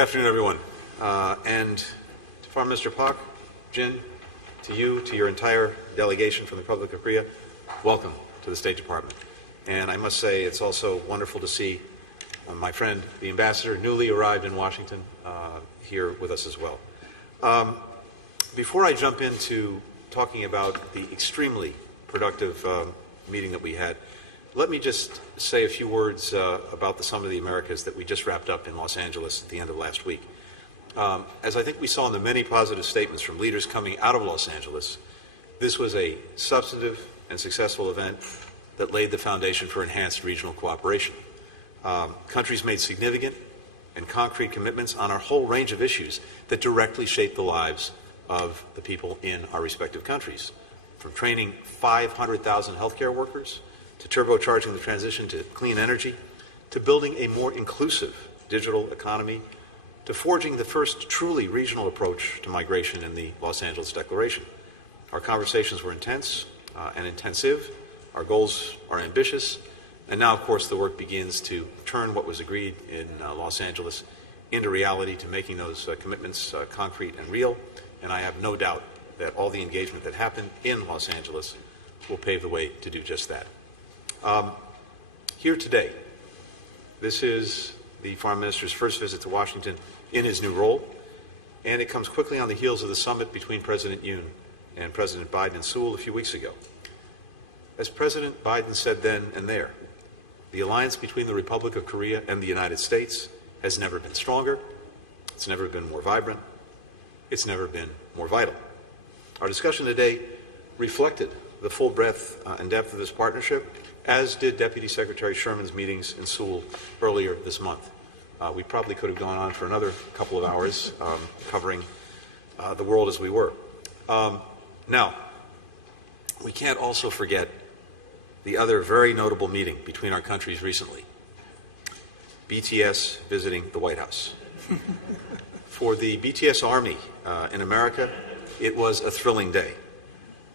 Good afternoon, everyone. And to Foreign Minister Park, Jin, to you, to your entire delegation from the Republic of Korea, welcome to the State Department. And I must say it's also wonderful to see my friend, the ambassador, newly arrived in Washington, here with us as well. Before I jump into talking about the extremely productive meeting that we had, let me just say a few words about the Summit of the Americas that we just wrapped up in Los Angeles at the end of last week. As I think we saw in the many positive statements from leaders coming out of Los Angeles, this was a substantive and successful event that laid the foundation for enhanced regional cooperation. Countries made significant and concrete commitments on a whole range of issues that directly shape the lives of the people in our respective countries, from training 500,000 healthcare workers, to turbocharging the transition to clean energy, to building a more inclusive digital economy, to forging the first truly regional approach to migration in the Los Angeles Declaration. Our conversations were intense and intensive. Our goals are ambitious. And now, of course, the work begins to turn what was agreed in Los Angeles into reality, to making those commitments concrete and real. And I have no doubt that all the engagement that happened in Los Angeles will pave the way to do just that. Here today, this is the Foreign Minister's first visit to Washington in his new role, and it comes quickly on the heels of the summit between President Yoon and President Biden in Seoul a few weeks ago. As President Biden said then and there, the alliance between the Republic of Korea and the United States has never been stronger, it's never been more vibrant, it's never been more vital. Our discussion today reflected the full breadth and depth of this partnership, as did Deputy Secretary Sherman's meetings in Seoul earlier this month. We probably could have gone on for another couple of hours covering the world as we were. Now, we can't also forget the other very notable meeting between our countries recently, BTS visiting the White House. For the BTS Army in America, it was a thrilling day.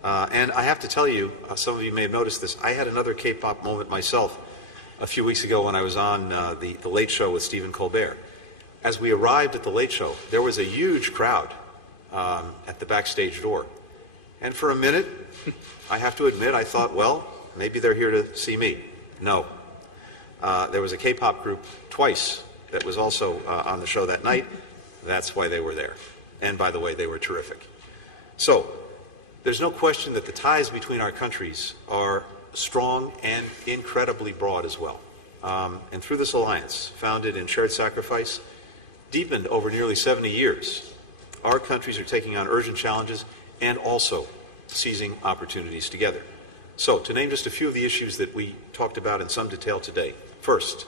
And I have to tell you, some of you may have noticed this, I had another K-pop moment myself a few weeks ago when I was on the Late Show with Stephen Colbert. As we arrived at the Late Show, there was a huge crowd at the backstage door. And for a minute, I have to admit, I thought, well, maybe they're here to see me. No. There was a K-pop group twice that was also on the show that night. That's why they were there. And by the way, they were terrific. So, there's no question that the ties between our countries are strong and incredibly broad as well. And through this alliance, founded in shared sacrifice, deepened over nearly 70 years, our countries are taking on urgent challenges and also seizing opportunities together. So, to name just a few of the issues that we talked about in some detail today. First,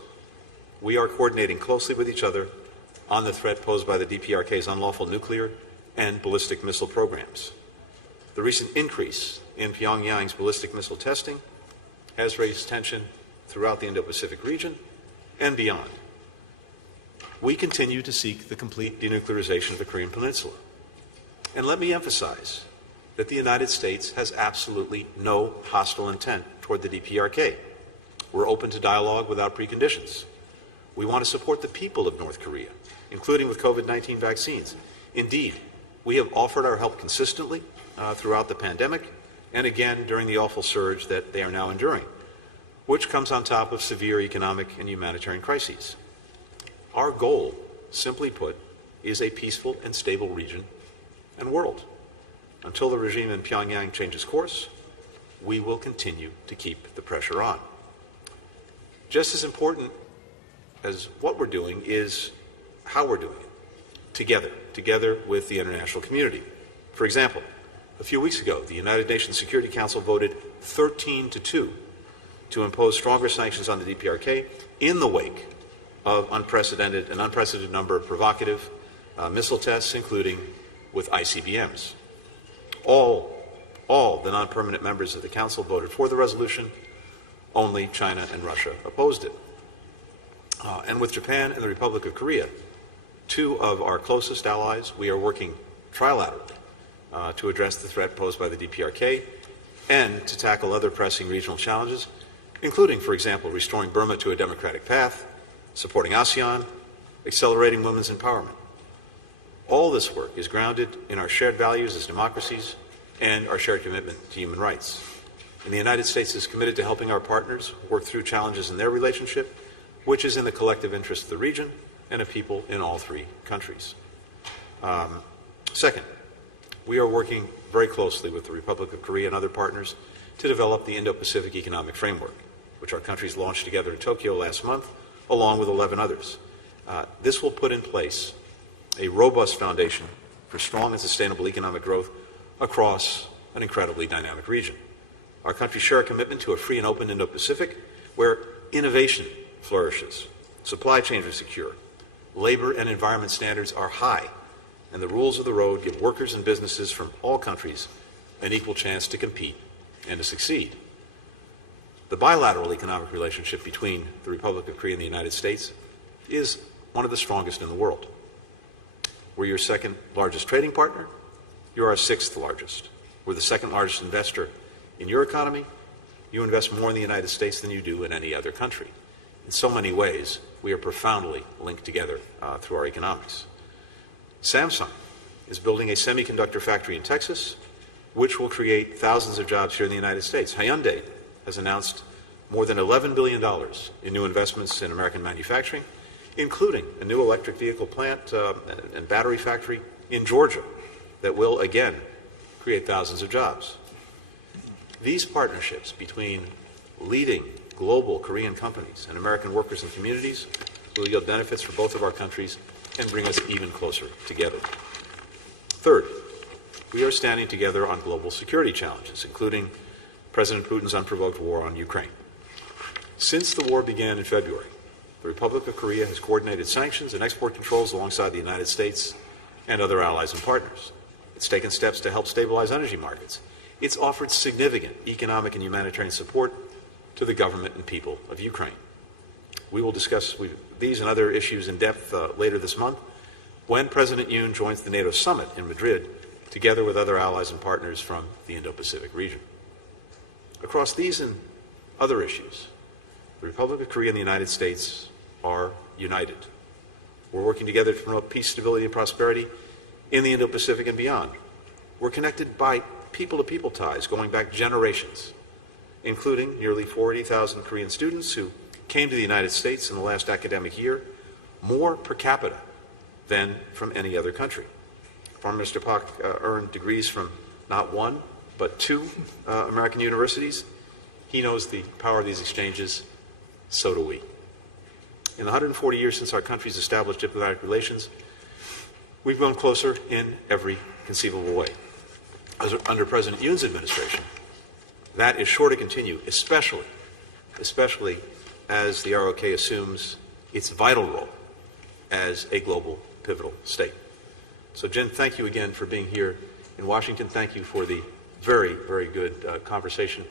we are coordinating closely with each other on the threat posed by the DPRK's unlawful nuclear and ballistic missile programs. The recent increase in Pyongyang's ballistic missile testing has raised tension throughout the Indo-Pacific region and beyond. We continue to seek the complete denuclearization of the Korean Peninsula. And let me emphasize that the United States has absolutely no hostile intent toward the DPRK. We're open to dialogue without preconditions. We want to support the people of North Korea, including with COVID-19 vaccines. Indeed, we have offered our help consistently throughout the pandemic, and again during the awful surge that they are now enduring, which comes on top of severe economic and humanitarian crises. Our goal, simply put, is a peaceful and stable region and world. Until the regime in Pyongyang changes course, we will continue to keep the pressure on. Just as important as what we're doing is how we're doing it, together with the international community. For example, a few weeks ago, the United Nations Security Council voted 13-2 to impose stronger sanctions on the DPRK in the wake of an unprecedented number of provocative missile tests, including with ICBMs. All the non-permanent members of the Council voted for the resolution. Only China and Russia opposed it. And with Japan and the Republic of Korea, two of our closest allies, we are working trilaterally to address the threat posed by the DPRK and to tackle other pressing regional challenges, including, for example, restoring Burma to a democratic path, supporting ASEAN, accelerating women's empowerment. All this work is grounded in our shared values as democracies and our shared commitment to human rights. And the United States is committed to helping our partners work through challenges in their relationship, which is in the collective interest of the region and of people in all three countries. Second, we are working very closely with the Republic of Korea and other partners to develop the Indo-Pacific Economic Framework, which our countries launched together in Tokyo last month, along with 11 others. This will put in place a robust foundation for strong and sustainable economic growth across an incredibly dynamic region. Our countries share a commitment to a free and open Indo-Pacific where innovation flourishes, supply chains are secure, labor and environment standards are high, and the rules of the road give workers and businesses from all countries an equal chance to compete and to succeed. The bilateral economic relationship between the Republic of Korea and the United States is one of the strongest in the world. We're your second largest trading partner. You're our sixth largest. We're the second largest investor in your economy. You invest more in the United States than you do in any other country. In so many ways, we are profoundly linked together through our economics. Samsung is building a semiconductor factory in Texas, which will create thousands of jobs here in the United States. Hyundai has announced more than $11 billion in new investments in American manufacturing, including a new electric vehicle plant and battery factory in Georgia that will, again, create thousands of jobs. These partnerships between leading global Korean companies and American workers and communities will yield benefits for both of our countries and bring us even closer together. Third, we are standing together on global security challenges, including President Putin's unprovoked war on Ukraine. Since the war began in February, the Republic of Korea has coordinated sanctions and export controls alongside the United States and other allies and partners. It's taken steps to help stabilize energy markets. It's offered significant economic and humanitarian support to the government and people of Ukraine. We will discuss these and other issues in depth later this month when President Yoon joins the NATO summit in Madrid, together with other allies and partners from the Indo-Pacific region. Across these and other issues, the Republic of Korea and the United States are united. We're working together to promote peace, stability, and prosperity in the Indo-Pacific and beyond. We're connected by people-to-people ties going back generations, including nearly 40,000 Korean students who came to the United States in the last academic year, more per capita than from any other country. Former Mr. Pak earned degrees from not one, but two American universities. He knows the power of these exchanges. So do we. In the 140 years since our countries established diplomatic relations, we've grown closer in every conceivable way. Under President Yoon's administration, that is sure to continue, especially as the ROK assumes its vital role as a global pivotal state. So, Jen, thank you again for being here in Washington. Thank you for the very, very good conversation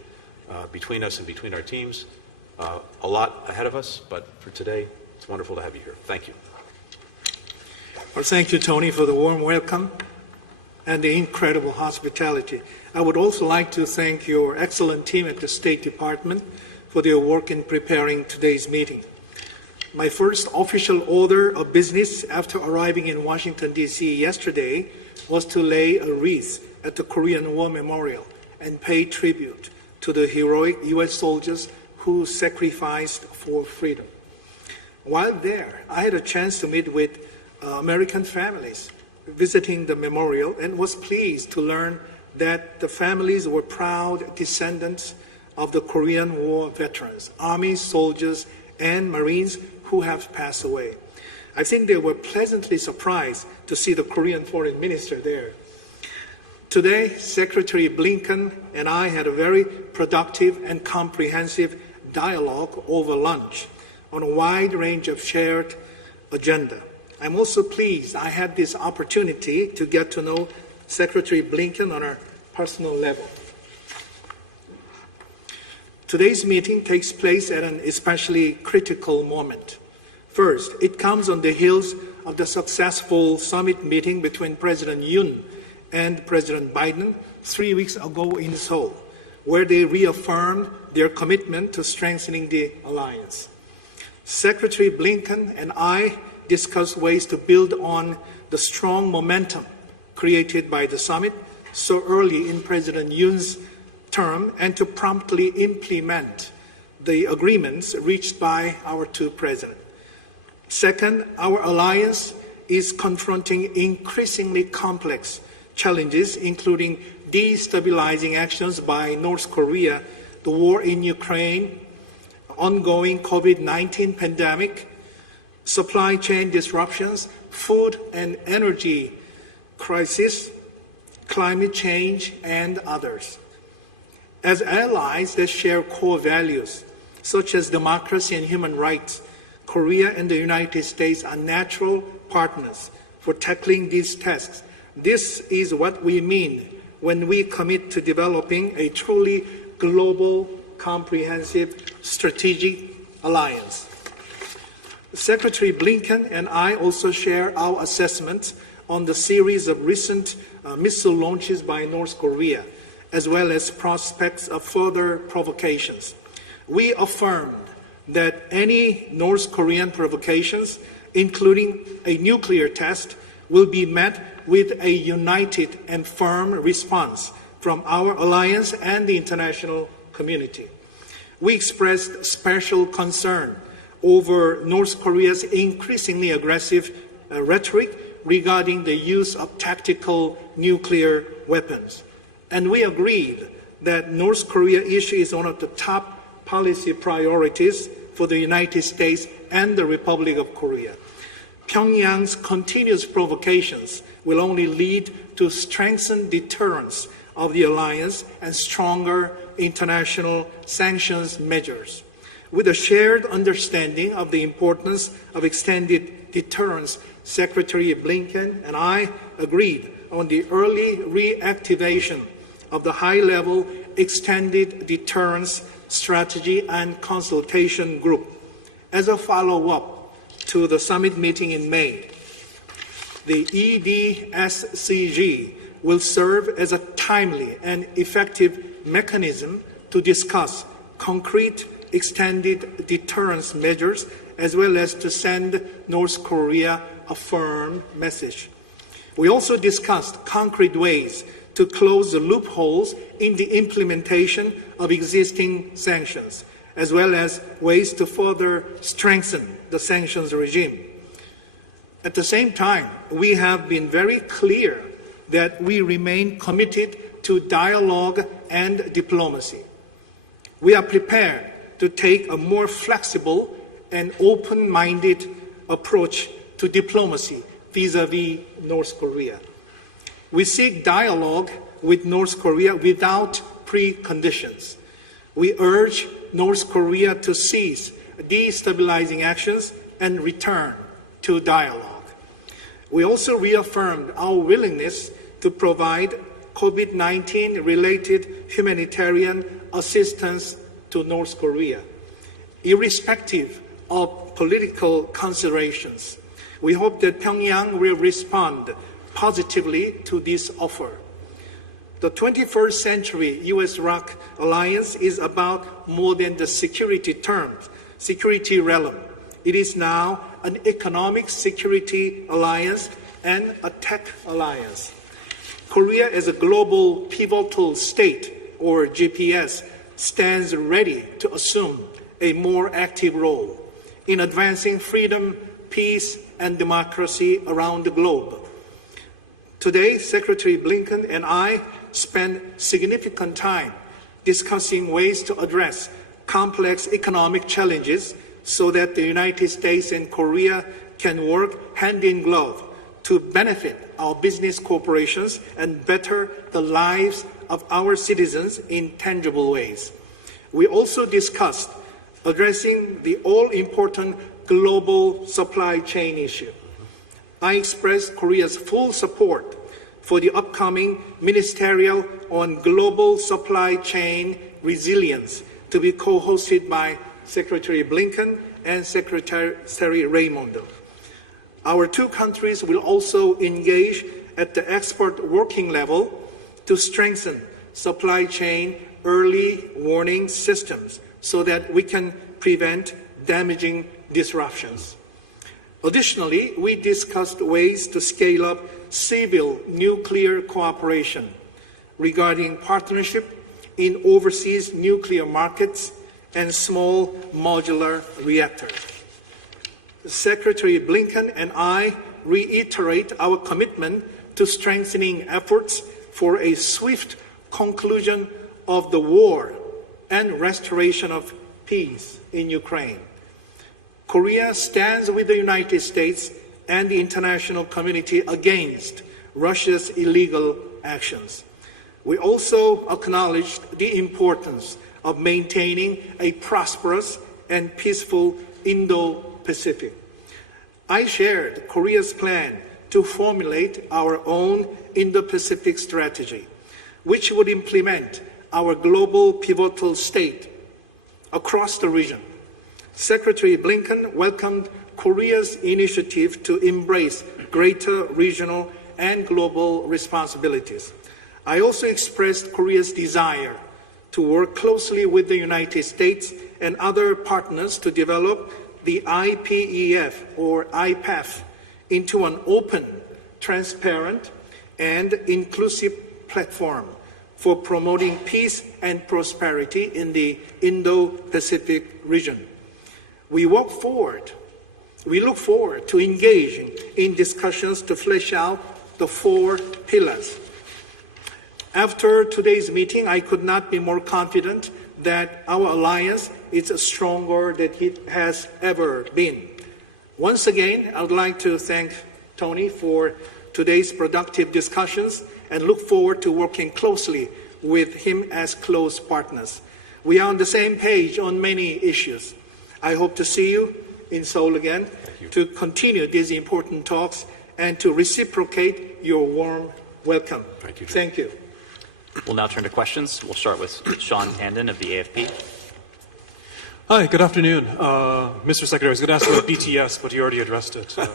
between us and between our teams. A lot ahead of us, but for today, it's wonderful to have you here. Thank you. Well, thank you, Tony, for the warm welcome and the incredible hospitality. I would also like to thank your excellent team at the State Department for their work in preparing today's meeting. My first official order of business after arriving in Washington, D.C. yesterday was to lay a wreath at the Korean War Memorial and pay tribute to the heroic U.S. soldiers who sacrificed for freedom. While there, I had a chance to meet with American families visiting the memorial and was pleased to learn that the families were proud descendants of the Korean War veterans, Army soldiers, and Marines who have passed away. I think they were pleasantly surprised to see the Korean foreign minister there. Today, Secretary Blinken and I had a very productive and comprehensive dialogue over lunch on a wide range of shared agenda. I'm also pleased I had this opportunity to get to know Secretary Blinken on a personal level. Today's meeting takes place at an especially critical moment. First, it comes on the heels of the successful summit meeting between President Yoon and President Biden 3 weeks ago in Seoul, where they reaffirmed their commitment to strengthening the alliance. Secretary Blinken and I discussed ways to build on the strong momentum created by the summit so early in President Yoon's term and to promptly implement the agreements reached by our two presidents. Second, our alliance is confronting increasingly complex challenges, including destabilizing actions by North Korea, the war in Ukraine, ongoing COVID-19 pandemic, supply chain disruptions, food and energy crisis, climate change, and others. As allies that share core values, such as democracy and human rights, Korea and the United States are natural partners for tackling these tasks. This is what we mean when we commit to developing a truly global, comprehensive, strategic alliance. Secretary Blinken and I also share our assessment on the series of recent missile launches by North Korea, as well as prospects of further provocations. We affirmed that any North Korean provocations, including a nuclear test, will be met with a united and firm response from our alliance and the international community. We expressed special concern over North Korea's increasingly aggressive rhetoric regarding the use of tactical nuclear weapons. And we agreed that North Korea issue is one of the top policy priorities for the United States and the Republic of Korea. Pyongyang's continuous provocations will only lead to strengthened deterrence of the alliance and stronger international sanctions measures. With a shared understanding of the importance of extended deterrence, Secretary Blinken and I agreed on the early reactivation of the high-level extended deterrence strategy and consultation group. As a follow-up to the summit meeting in May, the EDSCG will serve as a timely and effective mechanism to discuss concrete extended deterrence measures as well as to send North Korea a firm message. We also discussed concrete ways to close the loopholes in the implementation of existing sanctions, as well as ways to further strengthen the sanctions regime. At the same time, we have been very clear that we remain committed to dialogue and diplomacy. We are prepared to take a more flexible and open-minded approach to diplomacy vis-à-vis North Korea. We seek dialogue with North Korea without preconditions. We urge North Korea to cease destabilizing actions and return to dialogue. We also reaffirmed our willingness to provide COVID-19 related humanitarian assistance to North Korea, irrespective of political considerations. We hope that Pyongyang will respond positively to this offer. The 21st century U.S.-ROK alliance is about more than the security realm. It is now an economic security alliance and a tech alliance. Korea as a global pivotal state, or GPS, stands ready to assume a more active role in advancing freedom, peace, and democracy around the globe. Today, Secretary Blinken and I spent significant time discussing ways to address complex economic challenges so that the United States and Korea can work hand in glove to benefit our business corporations and better the lives of our citizens in tangible ways. We also discussed addressing the all-important global supply chain issue. I expressed Korea's full support for the upcoming Ministerial on Global Supply Chain Resilience to be co-hosted by Secretary Blinken and Secretary Raimondo. Our two countries will also engage at the export working level to strengthen supply chain early warning systems so that we can prevent damaging disruptions. Additionally, we discussed ways to scale up civil nuclear cooperation regarding partnership in overseas nuclear markets and small modular reactors. Secretary Blinken and I reiterate our commitment to strengthening efforts for a swift conclusion of the war and restoration of peace in Ukraine. Korea stands with the United States and the international community against Russia's illegal actions. We also acknowledged the importance of maintaining a prosperous and peaceful Indo-Pacific. I shared Korea's plan to formulate our own Indo-Pacific strategy, which would implement our global pivotal state across the region. Secretary Blinken welcomed Korea's initiative to embrace greater regional and global responsibilities. I also expressed Korea's desire to work closely with the United States and other partners to develop the IPEF or IPEF into an open, transparent, and inclusive platform for promoting peace and prosperity in the Indo-Pacific region. We look forward to engaging in discussions to flesh out the 4 pillars. After today's meeting, I could not be more confident that our alliance is stronger than it has ever been. Once again, I would like to thank Tony for today's productive discussions and look forward to working closely with him as close partners. We are on the same page on many issues. I hope to see you in Seoul again to continue these important talks and to reciprocate your warm welcome. Thank you. Thank you. We'll now turn to questions. We'll start with Sean Tandon of the AFP. Hi, good afternoon. Mr. Secretary, I was going to ask you about BTS, but you already addressed it. Could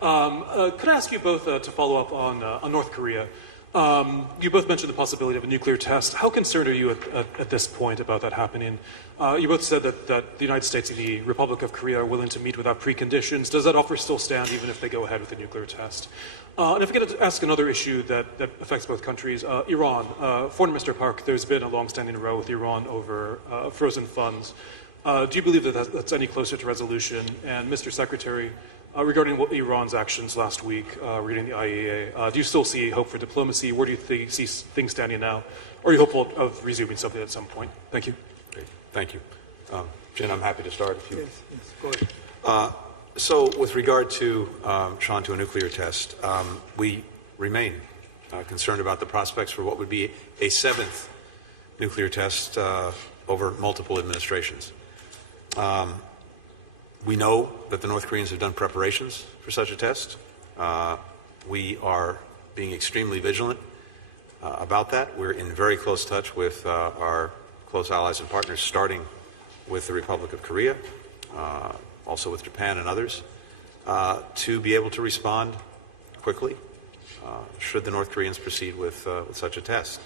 I ask you both to follow up on North Korea? You both mentioned the possibility of a nuclear test. How concerned are you at this point about that happening? You both said that the United States and the Republic of Korea are willing to meet without preconditions. Does that offer still stand even if they go ahead with a nuclear test? And if I could ask another issue that affects both countries, Iran. Foreign Minister Park, there's been a long-standing row with Iran over frozen funds. Do you believe that that's any closer to resolution? And Mr. Secretary, regarding Iran's actions last week regarding the IAEA, do you still see hope for diplomacy? Where do you see things standing now? Or are you hopeful of resuming something at some point? Thank you. Great. Thank you. Jen, I'm happy to start if you... Yes, go ahead. So with regard to, Sean, to a nuclear test, we remain concerned about the prospects for what would be a 7th nuclear test over multiple administrations. We know that the North Koreans have done preparations for such a test. We are being extremely vigilant about that. We're in very close touch with our close allies and partners, starting with the Republic of Korea, also with Japan and others, to be able to respond quickly should the North Koreans proceed with such a test.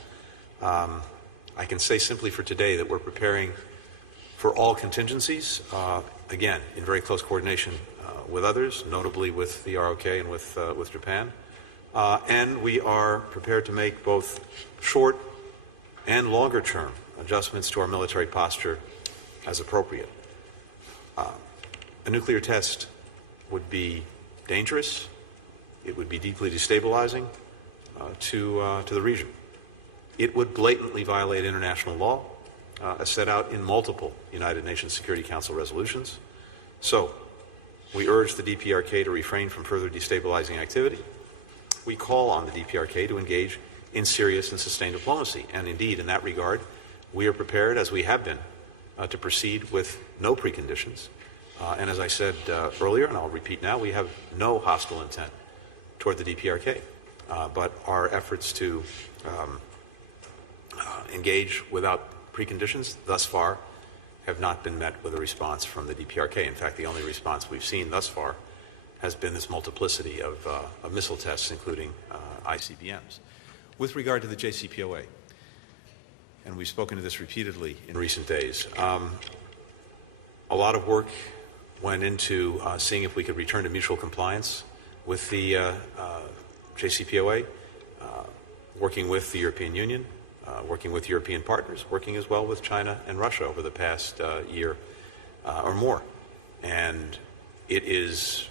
I can say simply for today that we're preparing for all contingencies, again, in very close coordination with others, notably with the ROK and with Japan. And we are prepared to make both short and longer term adjustments to our military posture as appropriate. A nuclear test would be dangerous. It would be deeply destabilizing to the region. It would blatantly violate international law, as set out in multiple United Nations Security Council resolutions. So, we urge the DPRK to refrain from further destabilizing activity. We call on the DPRK to engage in serious and sustained diplomacy. And indeed, in that regard, we are prepared, as we have been, to proceed with no preconditions. And as I said earlier, and I'll repeat now, we have no hostile intent toward the DPRK. But our efforts to engage without preconditions thus far have not been met with a response from the DPRK. In fact, the only response we've seen thus far has been this multiplicity of missile tests, including ICBMs. With regard to the JCPOA, and we've spoken to this repeatedly in recent days, a lot of work went into seeing if we could return to mutual compliance with the JCPOA, working with the European Union, working with European partners, working as well with China and Russia over the past year or more. And it is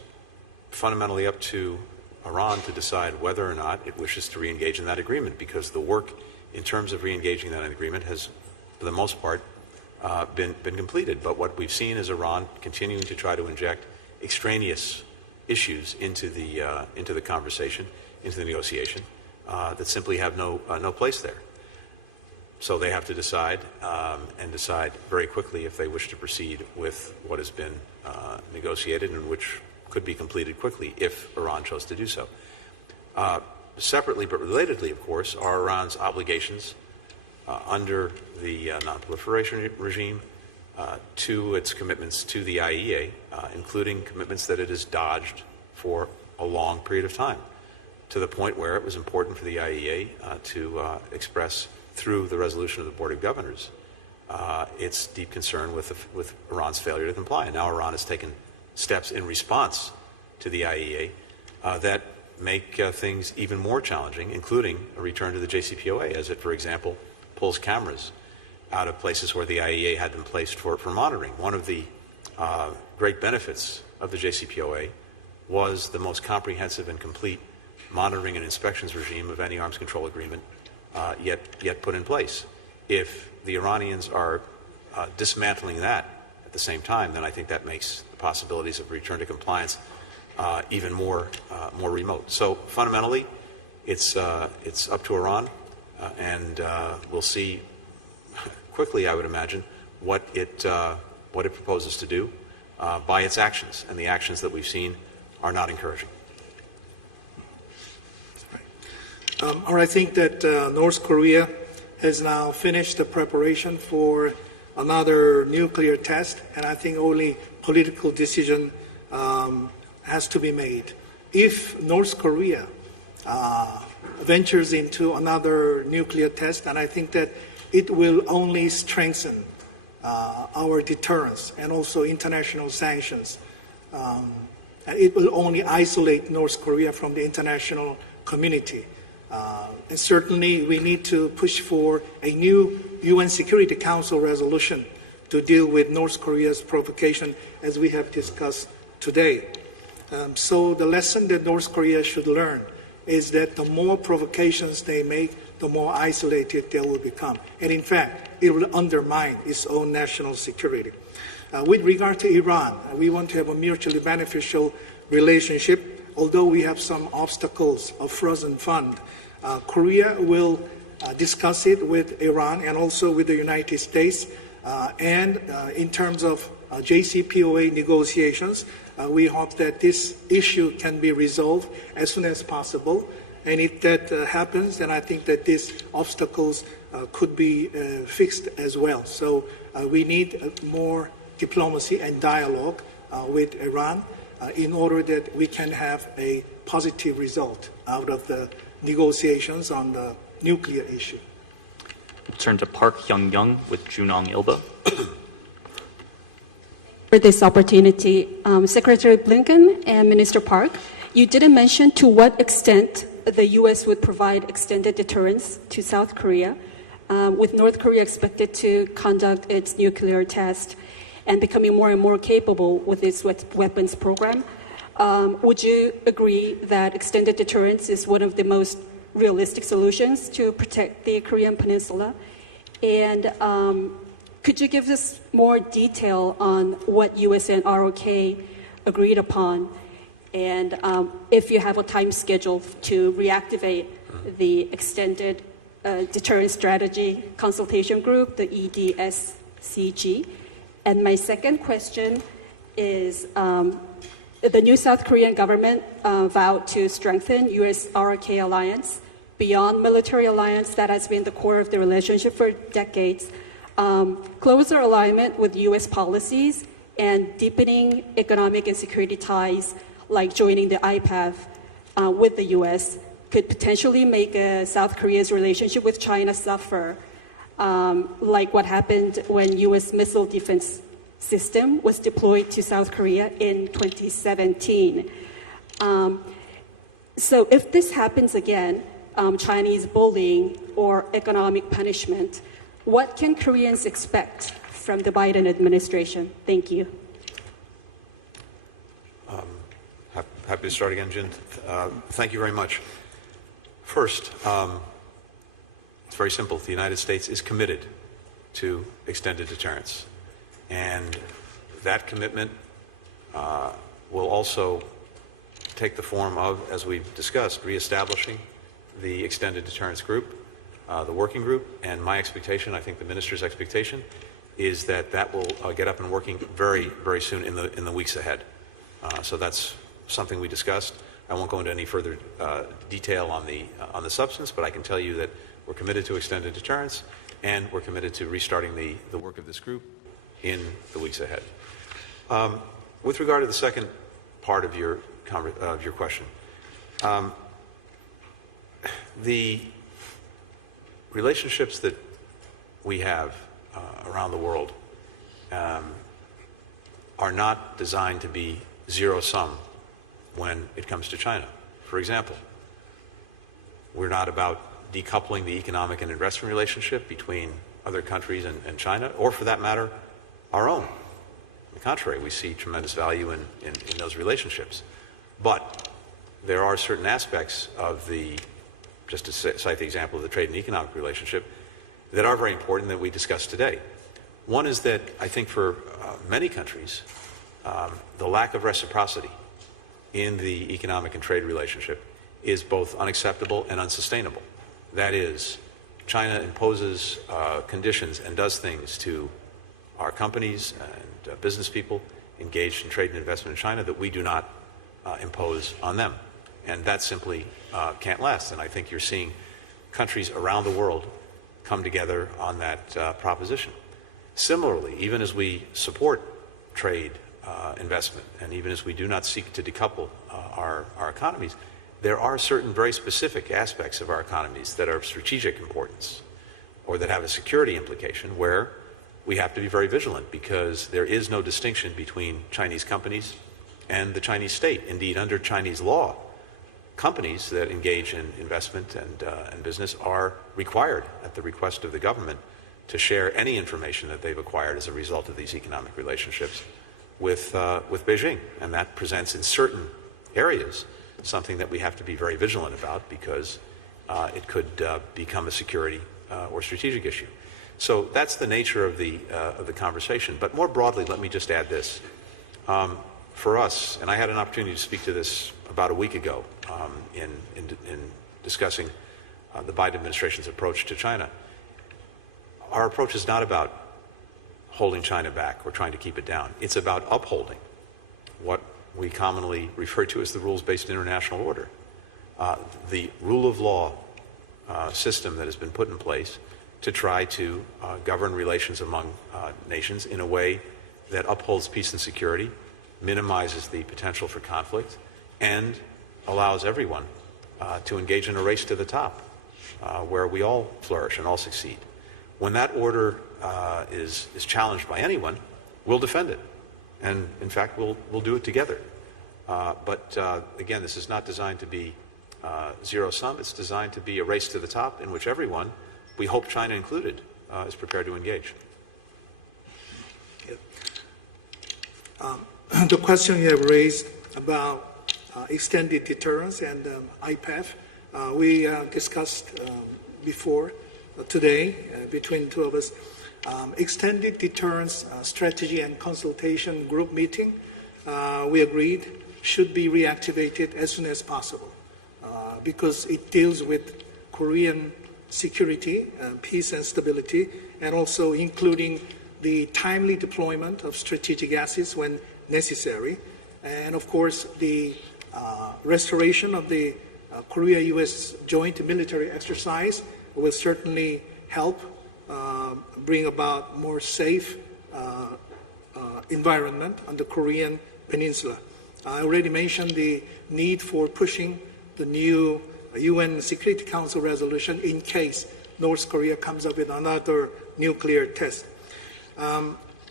fundamentally up to Iran to decide whether or not it wishes to re-engage in that agreement, because the work in terms of re-engaging that agreement has, for the most part, been completed. But what we've seen is Iran continuing to try to inject extraneous issues into the conversation, into the negotiation, that simply have no place there. So they have to decide, and decide very quickly if they wish to proceed with what has been negotiated, and which could be completed quickly if Iran chose to do so. Separately but relatedly, of course, are Iran's obligations under the non-proliferation regime to its commitments to the IEA, including commitments that it has dodged for a long period of time, to the point where it was important for the IEA to express through the resolution of the Board of Governors its deep concern with Iran's failure to comply. And now Iran has taken steps in response to the IEA that make things even more challenging, including a return to the JCPOA, as it, for example, pulls cameras out of places where the IEA had them placed for monitoring. One of the great benefits of the JCPOA was the most comprehensive and complete monitoring and inspections regime of any arms control agreement yet put in place. If the Iranians are dismantling that at the same time, then I think that makes the possibilities of return to compliance even more remote. So fundamentally, it's up to Iran, and we'll see quickly, I would imagine, what it proposes to do by its actions, and the actions that we've seen are not encouraging. I think that North Korea has now finished the preparation for another nuclear test, and I think only political decision has to be made. If North Korea ventures into another nuclear test, and I think that it will only strengthen our deterrence and also international sanctions. And it will only isolate North Korea from the international community. And certainly we need to push for a new UN Security Council resolution to deal with North Korea's provocation, as we have discussed today. So the lesson that North Korea should learn is that the more provocations they make, the more isolated they will become. And in fact, it will undermine its own national security. With regard to Iran, we want to have a mutually beneficial relationship. Although we have some obstacles of frozen fund, Korea will discuss it with Iran and also with the United States. And in terms of JCPOA negotiations, we hope that this issue can be resolved as soon as possible. And if that happens, then I think that these obstacles could be fixed as well. So we need more diplomacy and dialogue with Iran in order that we can have a positive result out of the negotiations on the nuclear issue. We'll turn to Park Hyung-young with Junong Ilbo. For this opportunity, Secretary Blinken and Minister Park, you didn't mention to what extent the U.S. would provide extended deterrence to South Korea, with North Korea expected to conduct its nuclear test and becoming more and more capable with its weapons program. Would you agree that extended deterrence is one of the most realistic solutions to protect the Korean Peninsula? And could you give us more detail on what U.S. and ROK agreed upon? And if you have a time schedule to reactivate the extended deterrence strategy consultation group, the EDSCG. And my second question is, the new South Korean government vowed to strengthen U.S.-ROK alliance beyond military alliance that has been the core of the relationship for decades. Closer alignment with U.S. policies and deepening economic and security ties, like joining the IPAF with the U.S., could potentially make South Korea's relationship with China suffer, like what happened when U.S. missile defense system was deployed to South Korea in 2017. So if this happens again, Chinese bullying or economic punishment, what can Koreans expect from the Biden administration? Thank you. Happy to start again, Jin. Thank you very much. First, it's very simple. The United States is committed to extended deterrence. And that commitment will also take the form of, as we've discussed, reestablishing the extended deterrence group, the working group. And my expectation, I think the minister's expectation, is that that will get up and working very, very soon in the weeks ahead. So that's something we discussed. I won't go into any further detail on the substance, but I can tell you that we're committed to extended deterrence, and we're committed to restarting the work of this group in the weeks ahead. With regard to the second part of your question, the relationships that we have around the world are not designed to be zero-sum when it comes to China. For example, we're not about decoupling the economic and investment relationship between other countries and China, or for that matter, our own. On the contrary, we see tremendous value in those relationships. But there are certain aspects of just to cite the example of the trade and economic relationship, that are very important that we discussed today. One is that I think for many countries, the lack of reciprocity in the economic and trade relationship is both unacceptable and unsustainable. That is, China imposes conditions and does things to our companies and business people engaged in trade and investment in China that we do not impose on them. And that simply can't last. And I think you're seeing countries around the world come together on that proposition. Similarly, even as we support trade investment, and even as we do not seek to decouple our economies, there are certain very specific aspects of our economies that are of strategic importance or that have a security implication where we have to be very vigilant, because there is no distinction between Chinese companies and the Chinese state. Indeed, under Chinese law, companies that engage in investment and business are required, at the request of the government, to share any information that they've acquired as a result of these economic relationships with Beijing. And that presents in certain areas something that we have to be very vigilant about, because it could become a security or strategic issue. So that's the nature of the conversation. But more broadly, let me just add this. For us, and I had an opportunity to speak to this about a week ago in discussing the Biden administration's approach to China, our approach is not about holding China back or trying to keep it down. It's about upholding what we commonly refer to as the rules-based international order. The rule of law system that has been put in place to try to govern relations among nations in a way that upholds peace and security, minimizes the potential for conflict, and allows everyone to engage in a race to the top where we all flourish and all succeed. When that order is challenged by anyone, we'll defend it. And in fact, we'll do it together. But again, this is not designed to be zero-sum. It's designed to be a race to the top in which everyone, we hope China included, is prepared to engage. The question you have raised about extended deterrence and IPEF, we discussed before today between the two of us. Extended deterrence strategy and consultation group meeting, we agreed, should be reactivated as soon as possible because it deals with Korean security, peace and stability, and also including the timely deployment of strategic assets when necessary, and of course the restoration of the Korea-U.S. joint military exercise will certainly help bring about more safe environment on the Korean Peninsula. I already mentioned the need for pushing the new UN Security Council resolution in case North Korea comes up with another nuclear test.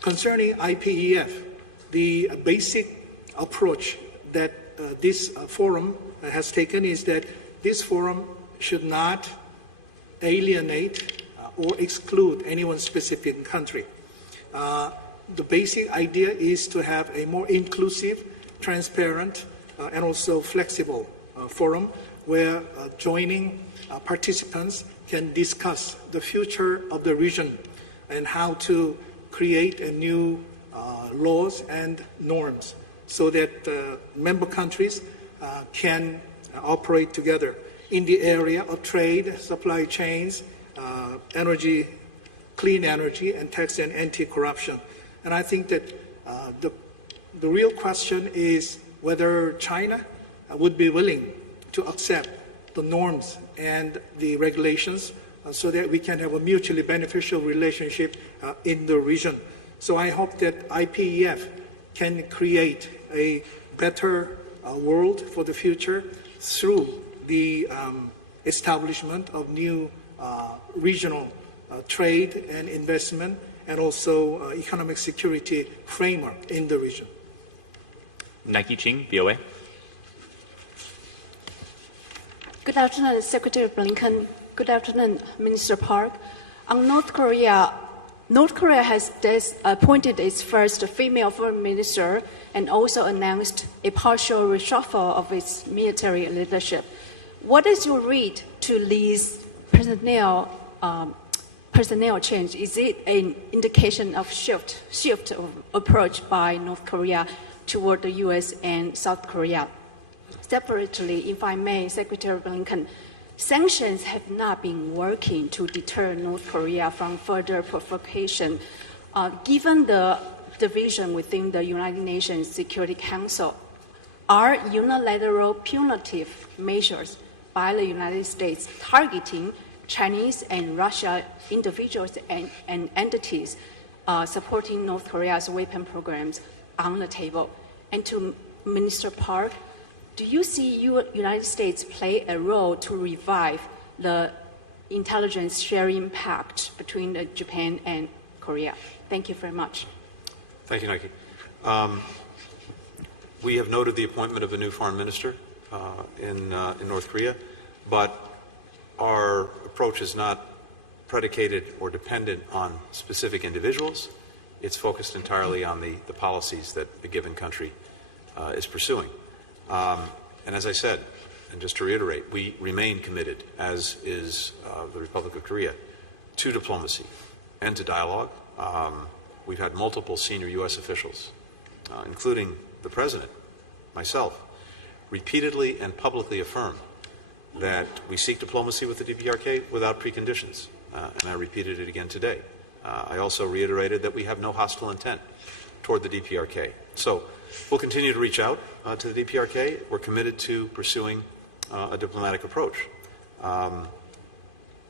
Concerning IPEF, the basic approach that this forum has taken is that this forum should not alienate or exclude any one specific country. The basic idea is to have a more inclusive, transparent, and also flexible forum where joining participants can discuss the future of the region and how to create a new laws and norms so that member countries can operate together in the area of trade, supply chains, energy, clean energy, and tax and anti-corruption. And I think that the real question is whether China would be willing to accept the norms and the regulations so that we can have a mutually beneficial relationship in the region. So I hope that IPEF can create a better world for the future through the establishment of new regional trade and investment and also economic security framework in the region. Nike Ching, VOA. Good afternoon, Secretary Blinken. Good afternoon, Minister Park. On North Korea has appointed its first female foreign minister and also announced a partial reshuffle of its military leadership. What is your read to these personnel change? Is it an indication of shift of approach by North Korea toward the U.S. and South Korea? Separately, if I may, Secretary Blinken, sanctions have not been working to deter North Korea from further provocation. Given the division within the United Nations Security Council, are unilateral punitive measures by the United States targeting Chinese and Russia individuals and entities supporting North Korea's weapon programs on the table? And to Minister Park, do you see United States play a role to revive the intelligence sharing pact between Japan and Korea? Thank you very much. Thank you, Nike. We have noted the appointment of a new foreign minister in North Korea, but our approach is not predicated or dependent on specific individuals. It's focused entirely on the policies that a given country is pursuing. And as I said, and just to reiterate, we remain committed, as is the Republic of Korea, to diplomacy and to dialogue. We've had multiple senior U.S. officials, including the President, myself, repeatedly and publicly affirm that we seek diplomacy with the DPRK without preconditions. And I repeated it again today. I also reiterated that we have no hostile intent toward the DPRK. So we'll continue to reach out to the DPRK. We're committed to pursuing a diplomatic approach.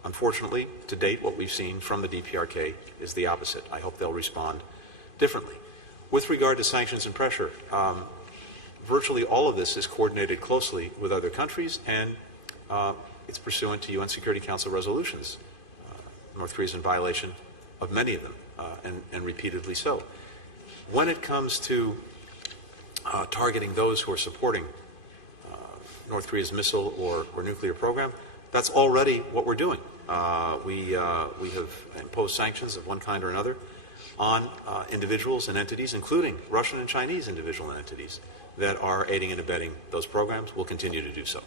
Unfortunately, to date, what we've seen from the DPRK is the opposite. I hope they'll respond differently. With regard to sanctions and pressure, virtually all of this is coordinated closely with other countries, and it's pursuant to UN Security Council resolutions. North Korea is in violation of many of them, and repeatedly so. When it comes to targeting those who are supporting North Korea's missile or nuclear program, that's already what we're doing. We have imposed sanctions of one kind or another on individuals and entities, including Russian and Chinese individual and entities, that are aiding and abetting those programs. We'll continue to do so.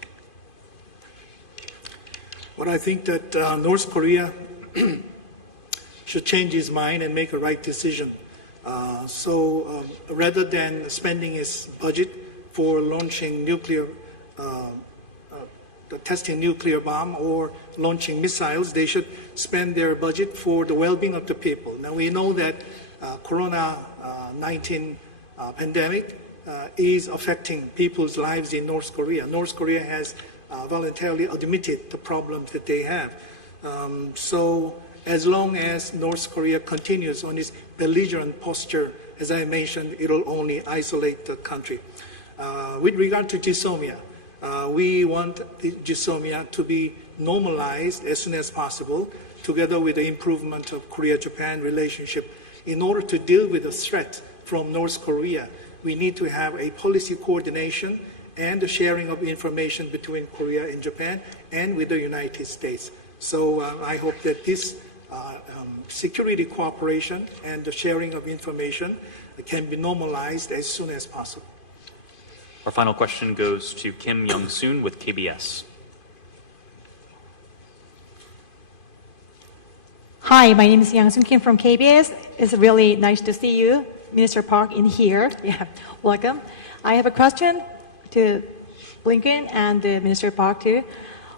But I think that North Korea should change its mind and make a right decision. So rather than spending its budget for launching testing nuclear bomb or launching missiles, they should spend their budget for the well-being of the people. Now we know that Corona-19 pandemic is affecting people's lives in North Korea. North Korea has voluntarily admitted the problems that they have. So as long as North Korea continues on its belligerent posture, as I mentioned, it will only isolate the country. With regard to GSOMIA, we want the GSOMIA to be normalized as soon as possible, together with the improvement of Korea-Japan relationship In order to deal with the threat from North Korea, we need to have a policy coordination and the sharing of information between Korea and Japan and with the United States. So I hope that this security cooperation and the sharing of information can be normalized as soon as possible. Our final question goes to Kim Young-soon with KBS. Hi, my name is Yang-soon Kim from KBS. It's really nice to see you, Minister Park, in here. Yeah, welcome. I have a question to Blinken and Minister Park too.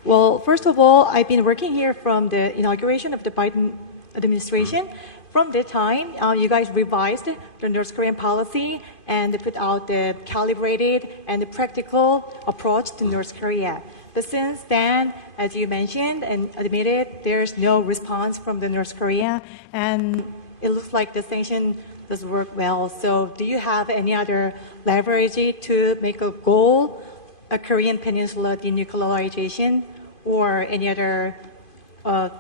Well, first of all, I've been working here from the inauguration of the Biden administration. From that time, you guys revised the North Korean policy and put out the calibrated and the practical approach to North Korea. But since then, as you mentioned and admitted, there's no response from the North Korea, and it looks like the sanction doesn't work well. So do you have any other leverage to make a goal, a Korean Peninsula denuclearization, or any other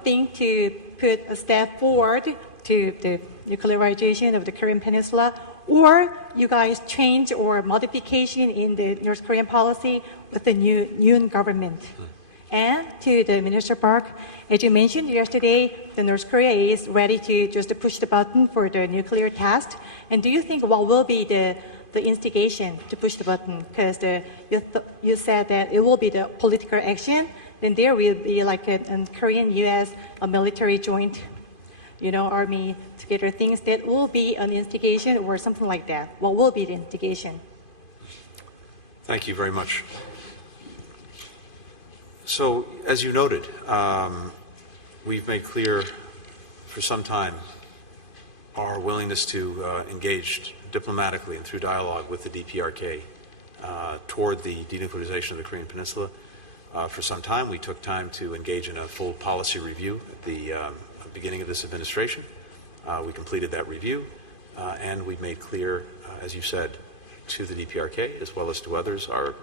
thing to put a step forward to the nuclearization of the Korean Peninsula, or you guys change or modification in the North Korean policy with the new government? And to the Minister Park, as you mentioned yesterday, the North Korea is ready to just push the button for the nuclear test. And do you think what will be the instigation to push the button? Because you said that it will be the political action, then there will be like a Korean-U.S. military joint, army together things that will be an instigation or something like that. What will be the instigation? Thank you very much. So, as you noted, we've made clear for some time our willingness to engage diplomatically and through dialogue with the DPRK toward the denuclearization of the Korean Peninsula. For some time, we took time to engage in a full policy review at the beginning of this administration. We completed that review, and we've made clear, as you said, to the DPRK as well as to others, our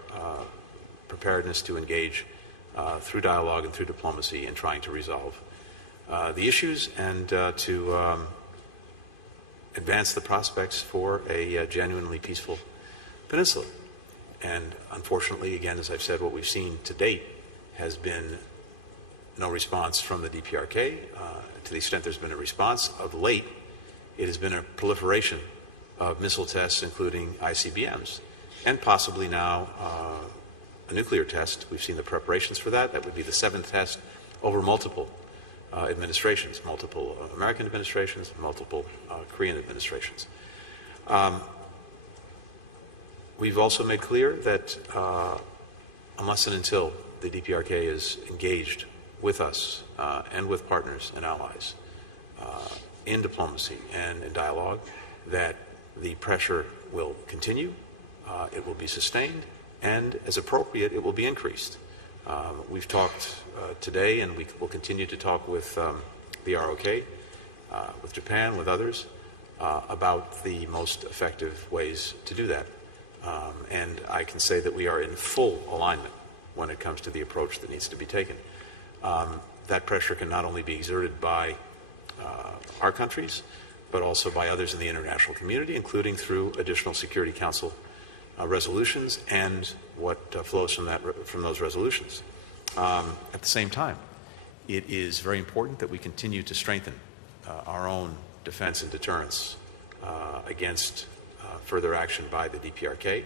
preparedness to engage through dialogue and through diplomacy in trying to resolve the issues and to advance the prospects for a genuinely peaceful peninsula. And unfortunately, again, as I've said, what we've seen to date has been no response from the DPRK. To the extent there's been a response, of late, it has been a proliferation of missile tests, including ICBMs, and possibly now a nuclear test. We've seen the preparations for that. That would be the 7th test over multiple administrations, multiple American administrations, multiple Korean administrations. We've also made clear that unless and until the DPRK is engaged with us and with partners and allies in diplomacy and in dialogue, that the pressure will continue, it will be sustained, and as appropriate, it will be increased. We've talked today, and we will continue to talk with the ROK, with Japan, with others, about the most effective ways to do that. And I can say that we are in full alignment when it comes to the approach that needs to be taken. That pressure can not only be exerted by our countries, but also by others in the international community, including through additional Security Council resolutions and what flows from those resolutions. At the same time, it is very important that we continue to strengthen our own defense and deterrence against further action by the DPRK.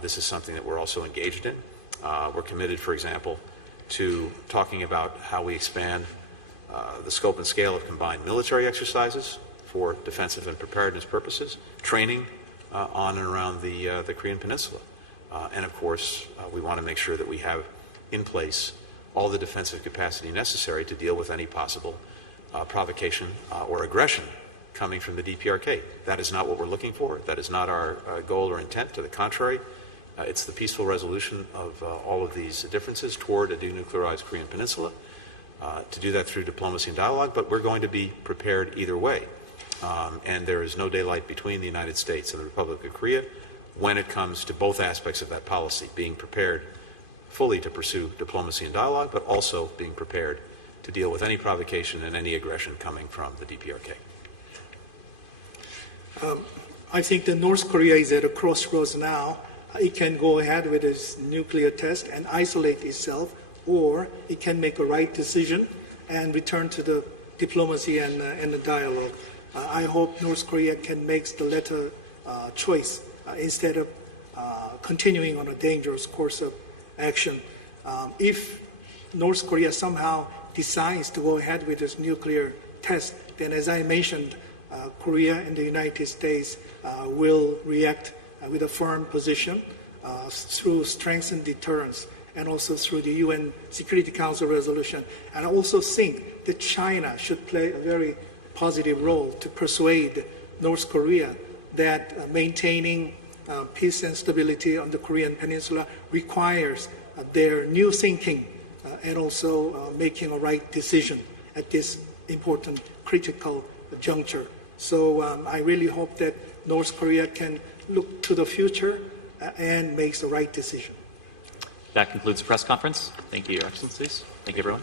This is something that we're also engaged in. We're committed, for example, to talking about how we expand the scope and scale of combined military exercises for defensive and preparedness purposes, training on and around the Korean Peninsula. And of course, we want to make sure that we have in place all the defensive capacity necessary to deal with any possible provocation or aggression coming from the DPRK. That is not what we're looking for. That is not our goal or intent. To the contrary, it's the peaceful resolution of all of these differences toward a denuclearized Korean Peninsula. To do that through diplomacy and dialogue, but we're going to be prepared either way. And there is no daylight between the United States and the Republic of Korea when it comes to both aspects of that policy, being prepared fully to pursue diplomacy and dialogue, but also being prepared to deal with any provocation and any aggression coming from the DPRK. I think that North Korea is at a crossroads now. It can go ahead with its nuclear test and isolate itself, or it can make a right decision and return to the diplomacy and the dialogue. I hope North Korea can make the latter choice instead of continuing on a dangerous course of action. If North Korea somehow decides to go ahead with its nuclear test, then as I mentioned, Korea and the United States will react with a firm position through strengthened deterrence and also through the UN Security Council resolution. And I also think that China should play a very positive role to persuade North Korea that maintaining peace and stability on the Korean Peninsula requires their new thinking and also making a right decision at this important, critical juncture. So I really hope that North Korea can look to the future and makes the right decision. That concludes the press conference. Thank you, Your Excellencies. Thank you, everyone.